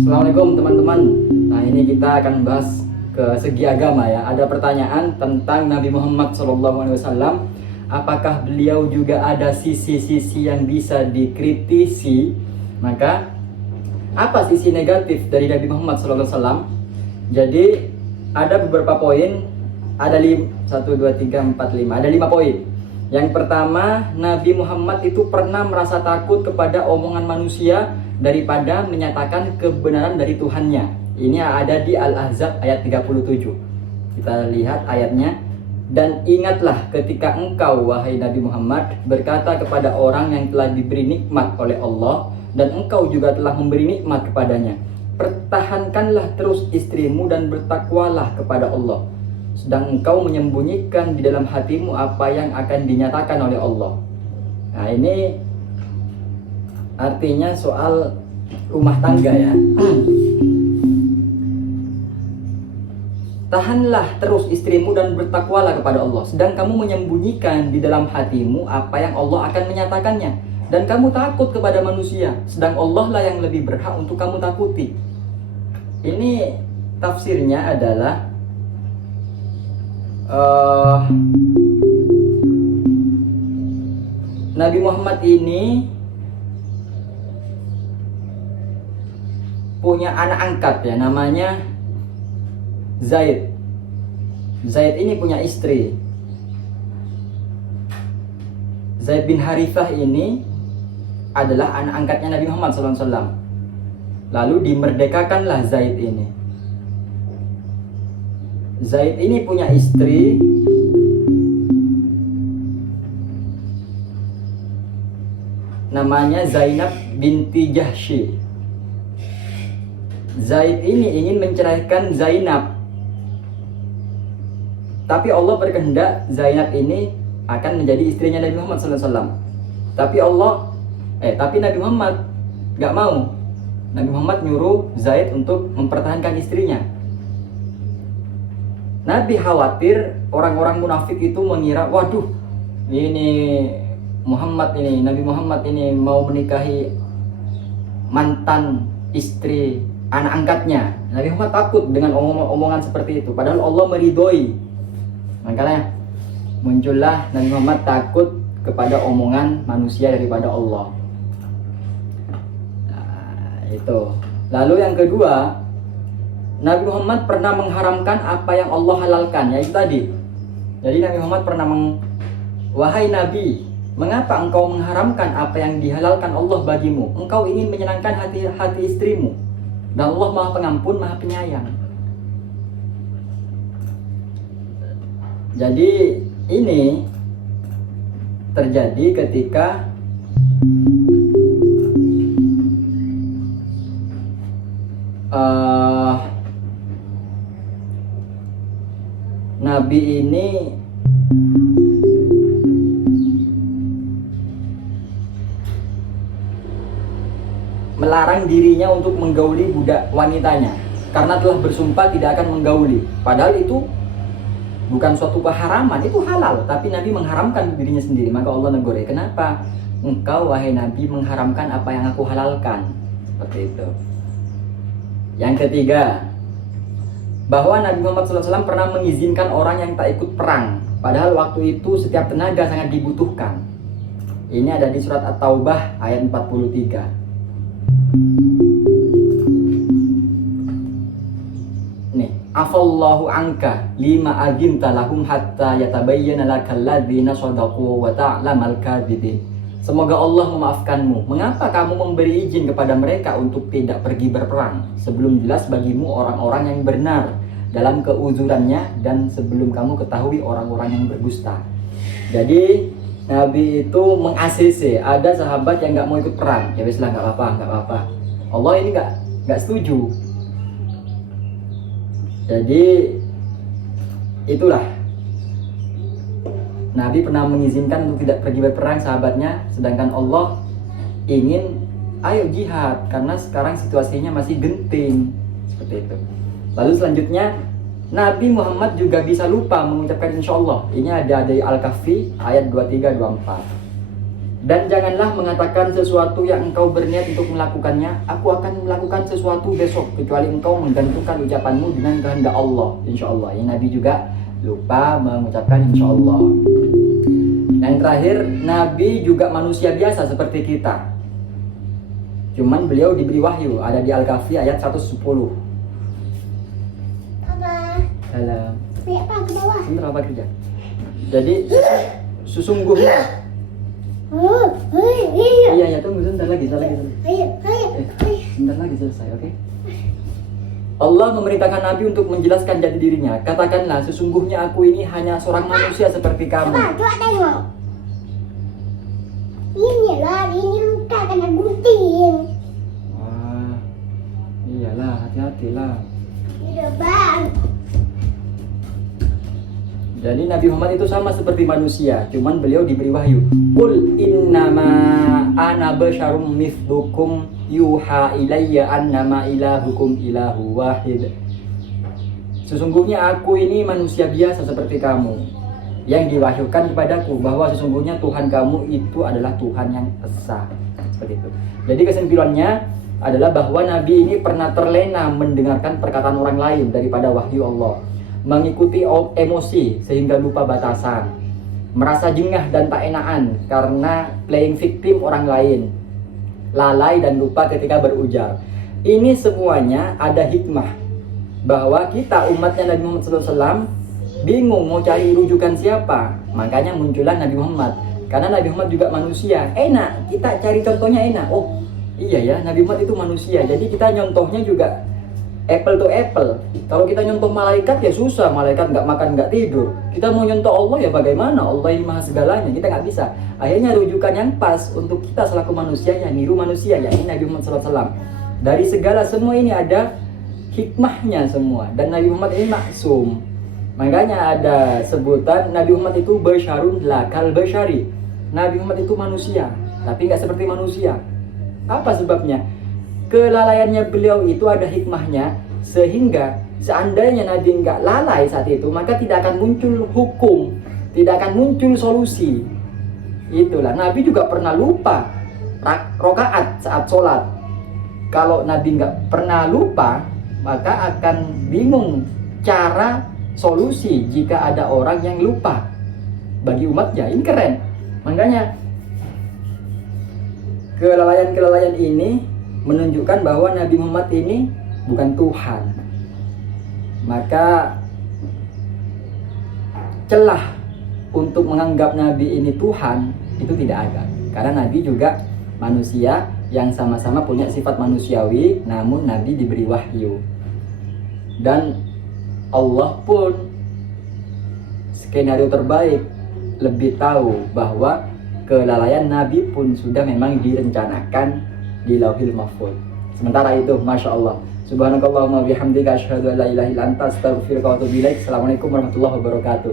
Assalamualaikum teman-teman. Nah, ini kita akan bahas ke segi agama ya. Ada pertanyaan tentang Nabi Muhammad SAW. Apakah beliau juga ada sisi-sisi yang bisa dikritisi? Maka apa sisi negatif dari Nabi Muhammad SAW? Jadi ada beberapa poin. Ada 1, 2, 3, 4, 5. Ada 5 poin. Yang pertama, Nabi Muhammad itu pernah merasa takut kepada omongan manusia daripada menyatakan kebenaran dari Tuhannya. Ini ada di Al-Ahzab ayat 37. Kita lihat ayatnya. Dan ingatlah ketika engkau, wahai Nabi Muhammad, berkata kepada orang yang telah diberi nikmat oleh Allah, dan engkau juga telah memberi nikmat kepadanya, pertahankanlah terus istrimu dan bertakwalah kepada Allah, sedang engkau menyembunyikan di dalam hatimu apa yang akan dinyatakan oleh Allah. Nah, ini artinya soal rumah tangga ya. Tahanlah terus istrimu dan bertakwalah kepada Allah, sedang kamu menyembunyikan di dalam hatimu apa yang Allah akan menyatakannya, dan kamu takut kepada manusia, sedang Allah lah yang lebih berhak untuk kamu takuti. Ini tafsirnya adalah Nabi Muhammad ini punya anak angkat ya, namanya Zaid. Zaid ini punya istri. Zaid bin Harithah ini adalah anak angkatnya Nabi Muhammad SAW. Lalu dimerdekakanlah Zaid ini. Zaid ini punya istri namanya Zainab binti Jahsy. Zaid ini ingin menceraikan Zainab, tapi Allah berkehendak Zainab ini akan menjadi istrinya Nabi Muhammad SAW. Tapi Nabi Muhammad gak mau. Nabi Muhammad nyuruh Zaid untuk mempertahankan istrinya. Nabi khawatir orang-orang munafik itu mengira, waduh, ini Nabi Muhammad ini mau menikahi mantan istri anak angkatnya. Nabi Muhammad takut dengan omongan seperti itu, padahal Allah meridhoi. Makanya muncullah Nabi Muhammad takut kepada omongan manusia daripada Allah. Nah, itu. Lalu yang kedua, Nabi Muhammad pernah mengharamkan apa yang Allah halalkan, yaitu tadi. Jadi Nabi Muhammad pernah wahai Nabi, mengapa engkau mengharamkan apa yang dihalalkan Allah bagimu? Engkau ingin menyenangkan hati istrimu, dan Allah Maha Pengampun, Maha Penyayang. Jadi ini terjadi ketika Nabi ini melarang dirinya untuk menggauli budak wanitanya karena telah bersumpah tidak akan menggauli. Padahal itu bukan suatu keharaman, itu halal, tapi Nabi mengharamkan dirinya sendiri. Maka Allah negur, kenapa engkau wahai Nabi mengharamkan apa yang aku halalkan? Seperti itu. Yang ketiga, bahwa Nabi Muhammad SAW pernah mengizinkan orang yang tak ikut perang, padahal waktu itu setiap tenaga sangat dibutuhkan. Ini ada di surat At-Taubah ayat 43. Nih, afallahu anka lima aginta lahum hatta yatabayyana lakal ladzina shadaqu wa ta'lamal kadhibin. Semoga Allah memaafkanmu. Mengapa kamu memberi izin kepada mereka untuk tidak pergi berperang sebelum jelas bagimu orang-orang yang benar dalam keuzurannya, dan sebelum kamu ketahui orang-orang yang berdusta. Jadi Nabi itu meng-ACC, ada sahabat yang nggak mau ikut perang, ya weslah nggak apa-apa. Allah ini nggak setuju. Jadi itulah, Nabi pernah mengizinkan untuk tidak pergi berperang sahabatnya, sedangkan Allah ingin ayo jihad karena sekarang situasinya masih genting, seperti itu. Lalu selanjutnya, Nabi Muhammad juga bisa lupa mengucapkan insyaallah. Ini ada di Al-Kahfi ayat 23-24. Dan janganlah mengatakan sesuatu yang engkau berniat untuk melakukannya, aku akan melakukan sesuatu besok, kecuali engkau menggantungkan ucapanmu dengan kehendak Allah, insya Allah. Yang Nabi juga lupa mengucapkan insya Allah. Nah, yang terakhir, Nabi juga manusia biasa seperti kita. Cuman beliau diberi wahyu, ada di Al-Kahfi ayat 110. Papa. Dalam. Lihat Pak ke bawah. Sebentar apa kerja? Jadi sesungguhnya. Iya, tunggu sebentar lagi. Ayo. Sebentar lagi selesai, oke? Allah memerintahkan Nabi untuk menjelaskan jati dirinya. Katakanlah, sesungguhnya aku ini hanya seorang manusia seperti kamu. Papa, coba tengok. Ini luka kena gunting. Wah, iyalah, hati-hatilah. Udah bang. Jadi Nabi Muhammad itu sama seperti manusia, cuman beliau diberi wahyu. Qul innama ana basyarum mithlukum yuha ilayya annama ilahukum ilahu wahid. Sesungguhnya aku ini manusia biasa seperti kamu, yang diwahyukan kepadaku bahwa sesungguhnya Tuhan kamu itu adalah Tuhan yang esa. Seperti itu. Jadi kesimpulannya adalah bahwa Nabi ini pernah terlena mendengarkan perkataan orang lain daripada wahyu Allah, mengikuti emosi sehingga lupa batasan, merasa jengah dan tak enakan karena playing victim orang lain, lalai dan lupa ketika berujar. Ini semuanya ada hikmah, bahwa kita umatnya Nabi Muhammad SAW bingung mau cari rujukan siapa, makanya muncullah Nabi Muhammad. Karena Nabi Muhammad juga manusia, enak kita cari contohnya enak. Oh iya ya, Nabi Muhammad itu manusia, jadi kita nyontohnya juga apple to apple. Kalau kita nyontoh malaikat ya susah, malaikat nggak makan nggak tidur. Kita mau nyontoh Allah ya bagaimana? Allah ini maha segalanya, kita nggak bisa. Akhirnya rujukan yang pas untuk kita selaku manusia ya niru manusia, yakni Nabi Muhammad SAW. Dari segala semua ini ada hikmahnya semua, dan Nabi Muhammad ini maksum. Makanya ada sebutan Nabi Muhammad itu basyarun lakal basyari. Nabi Muhammad itu manusia, tapi nggak seperti manusia. Apa sebabnya? Kelalaiannya beliau itu ada hikmahnya, sehingga seandainya Nabi nggak lalai saat itu, maka tidak akan muncul hukum, tidak akan muncul solusi. Itulah, Nabi juga pernah lupa rokaat saat sholat. Kalau Nabi nggak pernah lupa, maka akan bingung cara solusi jika ada orang yang lupa. Bagi umatnya, ini keren. Makanya kelalaian-kelalaian ini menunjukkan bahwa Nabi Muhammad ini bukan Tuhan. Maka celah untuk menganggap Nabi ini Tuhan itu tidak ada. Karena Nabi juga manusia yang sama-sama punya sifat manusiawi, namun Nabi diberi wahyu. Dan Allah pun skenario terbaik lebih tahu bahwa kelalaian Nabi pun sudah memang direncanakan di Lauhil Mahfuz. Sementara itu, Masya Allah, Subhanakallahumma bihamdika asyhadu an la ilaha illa anta astaghfiruka wa atubu ilaik. Assalamualaikum warahmatullahi wabarakatuh.